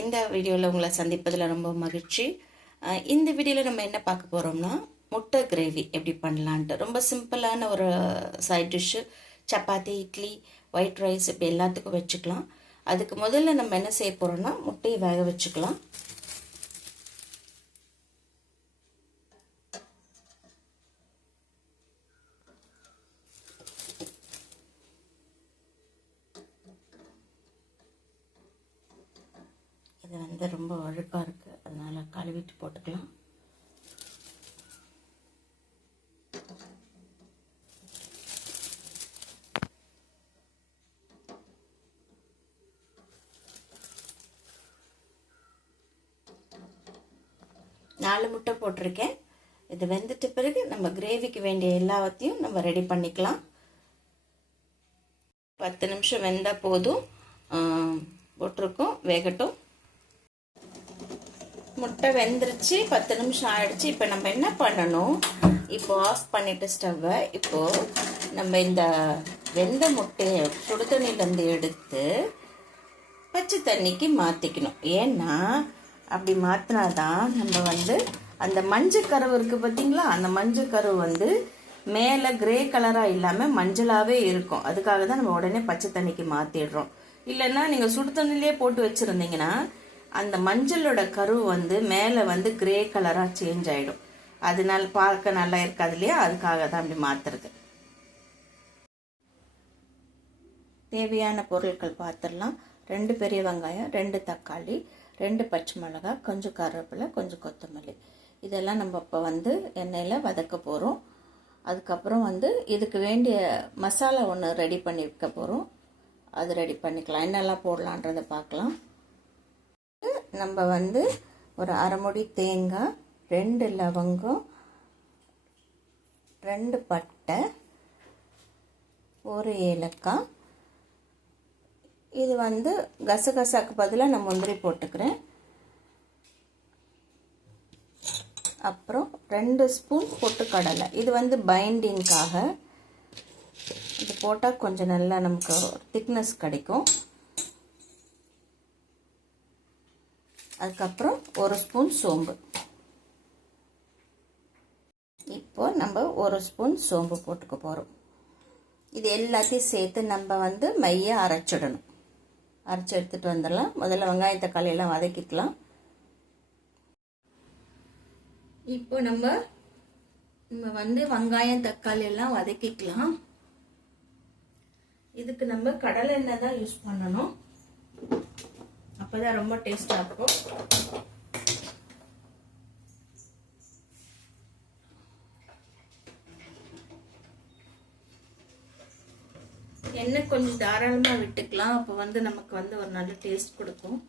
இந்த வீடியோவில் உங்களை சந்திப்பதில் ரொம்ப மகிழ்ச்சி. இந்த வீடியோவில் நம்ம என்ன பார்க்க போகிறோம்னா, முட்டை கிரேவி எப்படி பண்ணலான்ட்டு. ரொம்ப சிம்பிளான ஒரு side dish. Chapati, idli, white rice இப்படி எல்லாத்துக்கும் வச்சுக்கலாம். அதுக்கு முதல்ல நம்ம என்ன செய்ய போகிறோம்னா, முட்டையை வேக வச்சுக்கலாம். இது வந்து ரொம்ப அழுக்காக இருக்குது, அதனால் கழுவிட்டு போட்டுக்கலாம். நாலு முட்டை போட்டிருக்கேன். இது வெந்துட்ட பிறகு நம்ம கிரேவிக்கு வேண்டிய எல்லாத்தையும் நம்ம ரெடி பண்ணிக்கலாம். 10 நிமிஷம் வெந்தால் போதும். போட்டிருக்கோம், வேகட்டும். முட்டை வெந்துருச்சு, 10 நிமிஷம் ஆயிடுச்சு. இப்போ நம்ம என்ன பண்ணணும், இப்போ ஆஃப் பண்ணிட்டு ஸ்டவ்வை, இப்போது நம்ம இந்த வெந்த முட்டையை சுடு தண்ணியிலேருந்து எடுத்து பச்சை தண்ணிக்கு மாற்றிக்கணும். ஏன்னா அப்படி மாற்றினாதான் நம்ம வந்து அந்த மஞ்சள் கருவு இருக்குது பார்த்தீங்களா, அந்த மஞ்சள் கருவு வந்து மேலே கிரே கலராக இல்லாமல் மஞ்சளாகவே இருக்கும். அதுக்காக தான் நம்ம உடனே பச்சை தண்ணிக்கு மாற்றிடுறோம். இல்லைன்னா நீங்கள் சுடு தண்ணிலே போட்டு வச்சுருந்தீங்கன்னா அந்த மஞ்சளோட கரு வந்து மேலே வந்து கிரே கலராக சேஞ்ச் ஆகிடும். அதனால பார்க்க நல்லா இருக்காது இல்லையா, அதுக்காக தான் அப்படி மாற்றுறது. தேவையான பொருட்கள் பார்த்துடலாம். 2 பெரிய வெங்காயம், 2 தக்காளி, 2 பச்சை மிளகாய், கொஞ்சம் கருவேப்பிலை, கொஞ்சம் கொத்தமல்லி. இதெல்லாம் நம்ம இப்போ வந்து எண்ணெயில் வதக்க போகிறோம். அதுக்கப்புறம் வந்து இதுக்கு வேண்டிய மசாலா ஒன்று ரெடி பண்ணி வைக்க போகிறோம். அது ரெடி பண்ணிக்கலாம். என்னெல்லாம் போடலான்றதை பார்க்கலாம். நம்ம வந்து ஒரு அரை மூடி தேங்காய், 2 லவங்கம், 2 பட்டை, 1 ஏலக்காய். இது வந்து கசகசாக்கு பதிலாக நான் முந்திரி போட்டுக்கிறேன். அப்புறம் 2 ஸ்பூன் பொட்டுக்கடலை. இது வந்து பைண்டிங்காக. இது போட்டால் கொஞ்சம் நல்லா நமக்கு திக்னஸ் கிடைக்கும். அதுக்கப்புறம் 1 ஸ்பூன் சோம்பு. இப்போ நம்ம 1 ஸ்பூன் சோம்பு போட்டுக்க போகிறோம். இது எல்லாத்தையும் சேர்த்து நம்ம வந்து மைய அரைச்சிடணும். அரைச்சி எடுத்துகிட்டு வந்துடலாம். முதல்ல வெங்காயம் தக்காளி எல்லாம் வதக்கிக்கலாம். இப்போ நம்ம வந்து வெங்காயம் தக்காளி எல்லாம் வதக்கிக்கலாம். இதுக்கு நம்ம கடலை எண்ணெய் தான் யூஸ் பண்ணணும், அப்போதான் ரொம்ப டேஸ்டாக இருக்கும். எண்ணெய் கொஞ்சம் தாராளமாக விட்டுக்கலாம். அப்போ வந்து நமக்கு வந்து ஒரு நல்ல டேஸ்ட் கொடுக்கும்.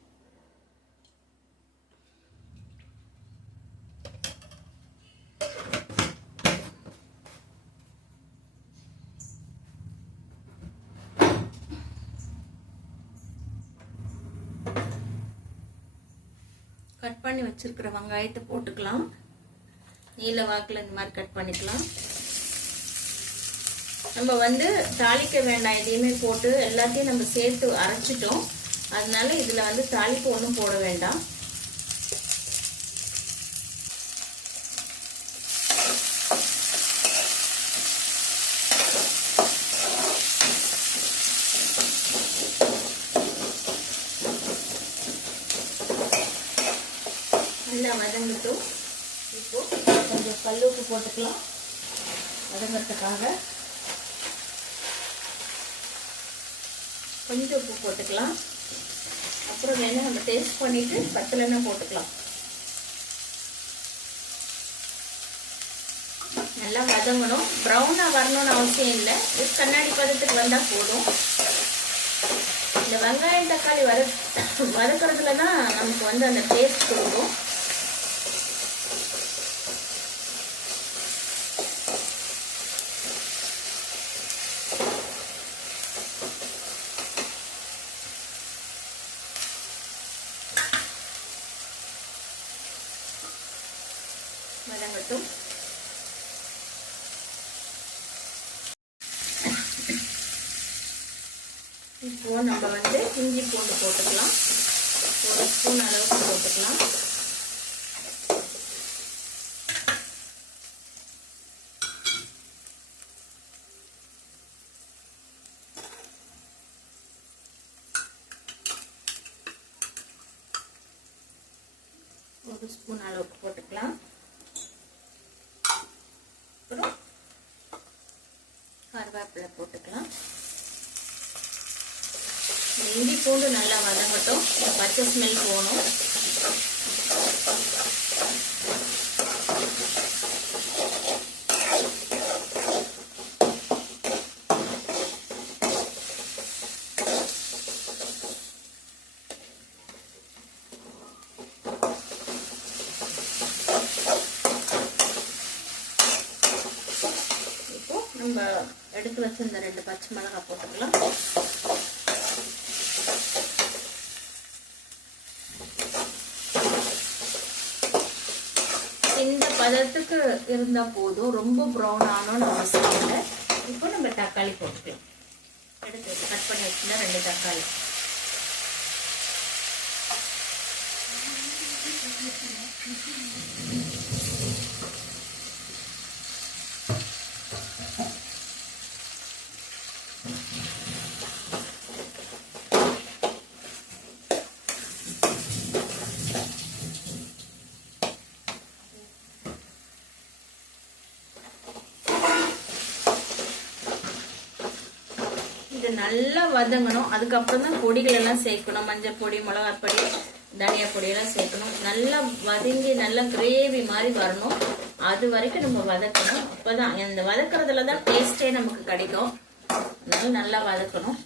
கட் பண்ணி வச்சிருக்கிற வெங்காயத்தை போட்டுக்கலாம். நீல வாக்கில் இந்த மாதிரி கட் பண்ணிக்கலாம். நம்ம வந்து தாளிக்க வேண்டாம், எதையுமே போட்டு எல்லாத்தையும் நம்ம சேர்த்து அரைச்சிட்டோம். அதனால இதில் வந்து தாளிப்பு ஒன்றும் போட வேண்டாம். நல்லா வதங்கட்டும். இப்போ கொஞ்சம் கல்லுப்பு போட்டுக்கலாம் வதங்கிறதுக்காக. கொஞ்சம் உப்பு போட்டுக்கலாம். அப்புறம் வேணா நம்ம டேஸ்ட் பண்ணிட்டு பத்தலைன்னா போட்டுக்கலாம். நல்லா வதங்கணும். ப்ரௌனாக வரணும்னு அவசியம் இல்லை, கண்ணாடி பதத்துக்கு வந்தால் போதும். இந்த வெங்காயம் தக்காளி வதக்கிறதுல தான் நமக்கு வந்து அந்த டேஸ்ட் கொடுக்கும். வதங்கட்டும். இப்போ நம்ம வந்து இஞ்சி பூண்டு போட்டுக்கலாம். 1 ஸ்பூன் அளவுக்கு போட்டுக்கலாம். ஒரு ஸ்பூன் அளவுக்கு போட்டுக்கலாம். அப்புறம் கருவேப்பிலை போட்டுக்கலாம். இஞ்சி பூண்டு நல்லா வதங்கட்டும், பச்சை ஸ்மெல் போகணும். இப்போ நம்ம எடுத்து வச்ச இந்த 2 பச்சை மிளகாய் போட்டுக்கலாம். இந்த பதத்துக்கு இருந்தா போதும், ரொம்ப ப்ரௌன் ஆனோன்னு அவசியம் இல்லை. இப்போ நம்ம தக்காளி போட்டுக்கலாம். எடுத்து கட் பண்ணி வச்சுன்னா 2 தக்காளி. இது நல்லா வதங்கணும். அதுக்கப்புறம் தான் பொடிகள் எல்லாம் சேர்க்கணும். மஞ்சள் பொடி, மிளகாய் பொடி, தனியா பொடி எல்லாம் சேர்க்கணும். நல்லா வதங்கி நல்லா கிரேவி மாதிரி வரணும். அது வரைக்கும் நம்ம வதக்கணும். அப்பதான் இந்த வதக்குறதுல தான் டேஸ்டே நமக்கு கிடைக்கும். அதனால நல்லா வதக்கணும்.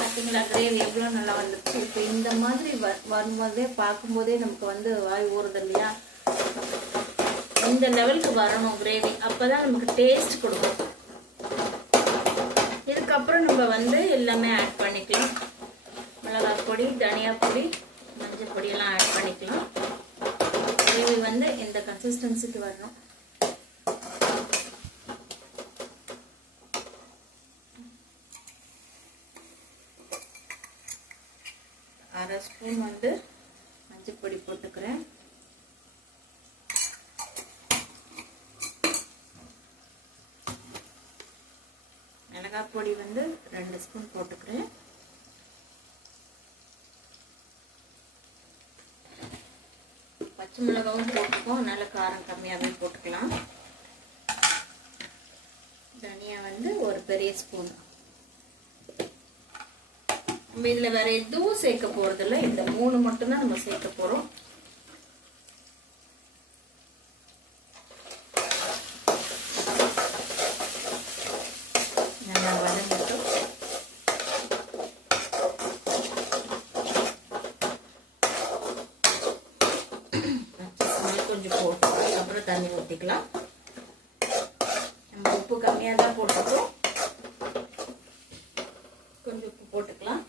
பார்த்தீங்களா கிரேவி எவ்வளோ நல்லா வந்துச்சு. இப்போ இந்த மாதிரி வரும்போதே பார்க்கும்போதே நமக்கு வந்து வாய் ஊறுது இல்லையா? இந்த லெவலுக்கு வரணும் கிரேவி. அப்பதான் நமக்கு டேஸ்ட் கொடுக்கும். இதுக்கப்புறம் நம்ம வந்து எல்லாமே ஆட் பண்ணிக்கலாம். மிளகாய் பொடி, தனியா பொடி, மஞ்சள் பொடி எல்லாம் ஆட் பண்ணிக்கலாம். கிரேவி வந்து இந்த கன்சிஸ்டன்சிக்கு வரணும். அரை ஸ்பூன் வந்து மஞ்சள் பொடி போட்டுக்கிறேன். மிளகாய் பொடி வந்து 2 ஸ்பூன் போட்டுக்கிறேன். பச்சை மிளகாவும் போட்டுக்கோம், அதனால காரம் கம்மியாகவே போட்டுக்கலாம். தனியா வந்து ஒரு பெரிய ஸ்பூன். நம்ம இதுல வேற எதுவும் சேர்க்க போறது இல்லை. இந்த 3 மட்டும்தான் நம்ம சேர்க்க போறோம். நல்லா வதங்கட்டும். கொஞ்சம் போட்டு அப்புறம் தண்ணி ஊற்றிக்கலாம். நம்ம உப்பு கம்மியாக தான் போட்டுக்கிறோம். கொஞ்சம் உப்பு போட்டுக்கலாம்.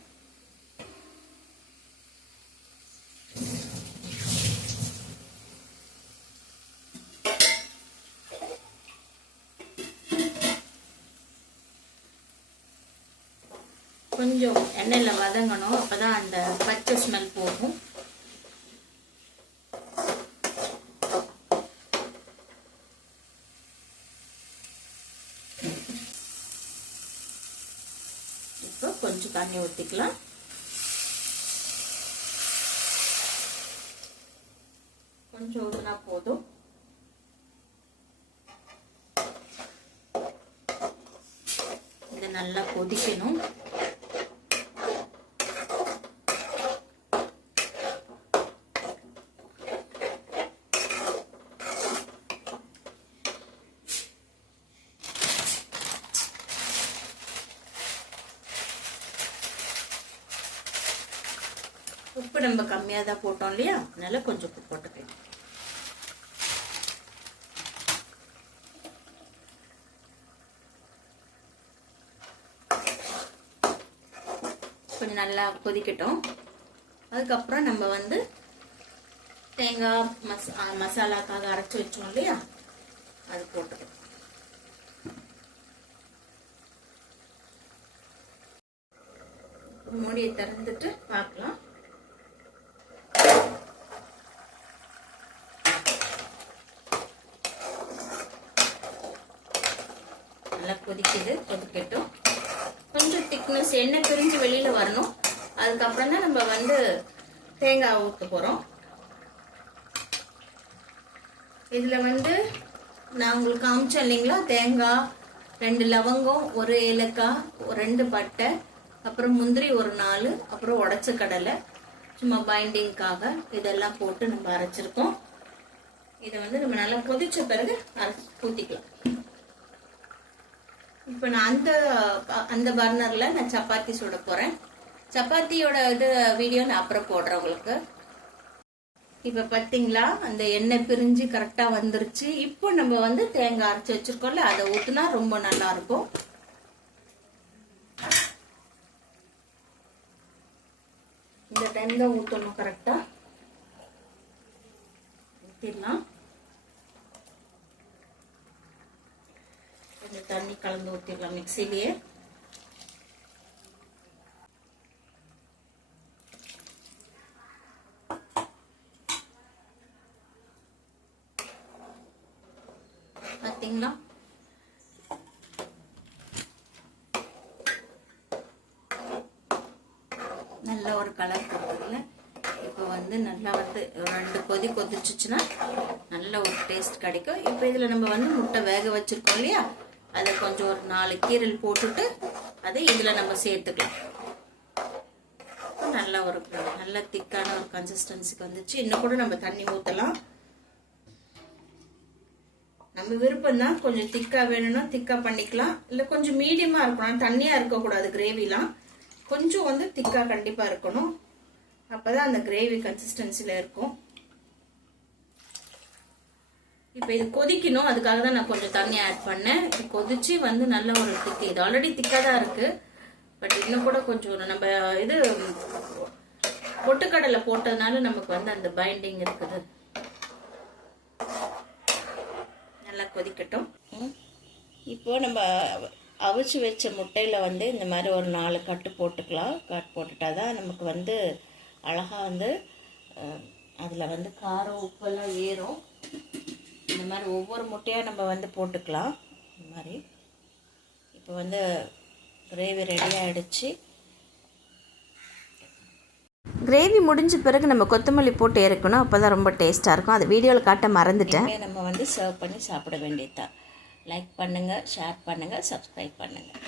கொஞ்சம் எண்ணெயில வதங்கணும். அப்பதான் அந்த பச்சை ஸ்மெல் போகும். இப்போ கொஞ்சம் தண்ணி ஊற்றிக்கலாம். கொஞ்சம் ஊற்றினா போதும். இது நல்லா கொதிக்கணும். உப்பு நம்ம கம்மியா தான் போட்டோம் இல்லையா? அதனால கொஞ்சம் உப்பு போட்டுக்கலாம். கொஞ்சம் நல்லா கொதிக்கட்டும். அதுக்கப்புறம் நம்ம வந்து தேங்காய் மசாலாக்காக அரைச்சி வச்சோம் இல்லையா? அது போட்டுக்கலாம். மூடியை திறந்துட்டு பார்க்கலாம். நல்லா கொதிக்கட்டும். கொஞ்சம் திக்னஸ் எண்ணெய் பிரிஞ்சு வெளியில் வரணும். அதுக்கப்புறம் தான் நம்ம தேங்காய் ஊற்ற போகிறோம். இதில் நான் உங்களுக்கு காமிச்சேன் இல்லைங்களா, தேங்காய், 2 லவங்கம், 1 ஏலக்காய், 2 பட்டை, அப்புறம் முந்திரி ஒரு 4, அப்புறம் உடைச்ச கடலை சும்மா பைண்டிங்காக இதெல்லாம் போட்டு நம்ம அரைச்சிருக்கோம். இதை நம்ம நல்லா கொதிச்ச பிறகு ஊற்றிக்கலாம். இப்போ நான் அந்த பர்னரில் நான் சப்பாத்தி சுட போகிறேன். சப்பாத்தியோட வீடியோ நான் அப்புறம் போடுறேன் உங்களுக்கு. இப்போ பார்த்தீங்களா, அந்த எண்ணெய் பிரிஞ்சு கரெக்டாக வந்துருச்சு. இப்போ நம்ம தேங்காய் அரைச்சி வச்சிருக்கோம்ல, அதை ஊற்றினா ரொம்ப நல்லா இருக்கும். இந்த டைம் தான் ஊற்றணும். கரெக்டாக ஊற்றிடலாம். கொஞ்சம் தண்ணி கலந்து ஊற்றிடலாம் மிக்சிலேயே. பார்த்தீங்களா, நல்ல ஒரு கலர் கொடுக்குதுல. இப்போ நல்லா 2 கொதி கொதிச்சுச்சுன்னா நல்ல ஒரு டேஸ்ட் கிடைக்கும். இப்போ இதில் நம்ம முட்டை வேக வச்சிருக்கோம் இல்லையா, அதை கொஞ்சம் ஒரு 4 கீரல் போட்டுட்டு அதை இதில் நம்ம சேர்த்துக்கலாம். நல்ல திக்கான ஒரு கன்சிஸ்டன்சிக்கு வந்துச்சு. இன்னும் கூட நம்ம தண்ணி ஊற்றலாம். நம்ம விருப்பம் தான். கொஞ்சம் திக்கா வேணும்னா திக்கா பண்ணிக்கலாம், இல்லை கொஞ்சம் மீடியமா இருக்கணும். தண்ணியா இருக்கக்கூடாது கிரேவிலாம். கொஞ்சம் திக்கா கண்டிப்பா இருக்கணும். அப்பதான் அந்த கிரேவி கன்சிஸ்டன்சில இருக்கும். இப்போ இது கொதிக்கணும், அதுக்காக தான் நான் கொஞ்சம் தண்ணி ஆட் பண்ணேன். இது கொதிச்சு நல்ல ஒரு திக்கு. இது ஆல்ரெடி திக்கா தான் இருக்கு, பட் இன்னும் கூட கொஞ்சம் நம்ம பொட்டுக்கடலை போட்டதுனால நமக்கு அந்த பைண்டிங் இருக்குது. நல்லா கொதிக்கட்டும். இப்போ நம்ம அவிச்சு வச்ச முட்டையில் இந்த மாதிரி ஒரு 4 கட்டு போட்டுக்கலாம். கட் போட்டுட்டா தான் நமக்கு அழகாக அதில் காரம் உப்பெல்லாம் ஏறும். இந்த மாதிரி ஒவ்வொரு முட்டையாக நம்ம போட்டுக்கலாம். இந்த மாதிரி இப்போ கிரேவி ரெடி ஆகிடுச்சு. கிரேவி முடிஞ்ச பிறகு நம்ம கொத்தமல்லி போட்டு இறக்கணும். அப்போ தான் ரொம்ப டேஸ்ட்டாக இருக்கும். அது வீடியோவில் காட்ட மறந்துட்டேன். நம்ம சர்வ் பண்ணி சாப்பிட வேண்டியதுதான். லைக் பண்ணுங்கள், ஷேர் பண்ணுங்கள், சப்ஸ்கிரைப் பண்ணுங்கள்.